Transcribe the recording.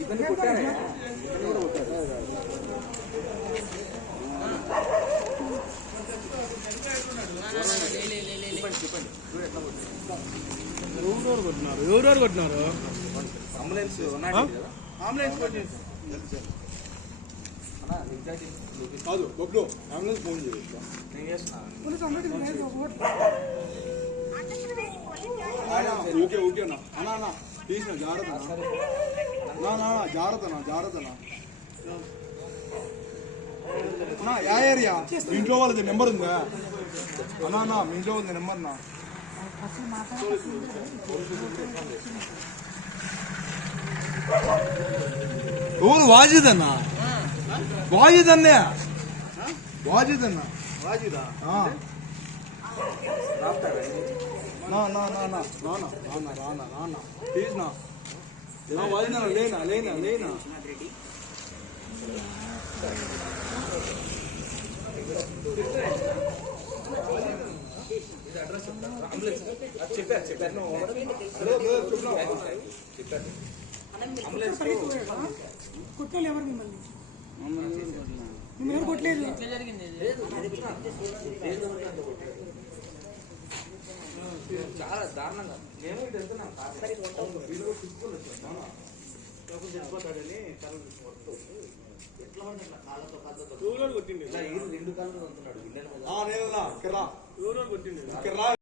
ఇతన్ని కొట్టారా? ఎవరెవరు కొట్టినారు? అంబులెన్స్ అంబులెన్స్ కాదు బొబ్లు అంబులెన్స్ ఫోన్ చేయొచ్చు. నేను చేస్తున్నాను. ఓకే ఓకే అన్న అన్నా అన్న తీసిన జాగ్రత్త నా జాగ్రత్త అన్నా యా ఏరియా? ఇంట్లో వాళ్ళది నెంబర్ ఉందా అన్నా? మీ ఇంట్లో ఉంది నెంబర్ నా? ఎవరు? వాజిదన్నా? వాజిదన్నే వాజిదన్నా? వాజిదా రానా తీసినా వాజినా లేనా చెప్పారు. కొట్టాలి ఎవరు మిమ్మల్ని? మిమ్మల్ని కొట్టలేదు. చాలా దారుణంగా నేను ఇటు వెళ్తున్నాను. ఎట్లా కాళ్ళతో కొట్టింది రెండు కాళ్ళతో వెళ్తున్నాడు.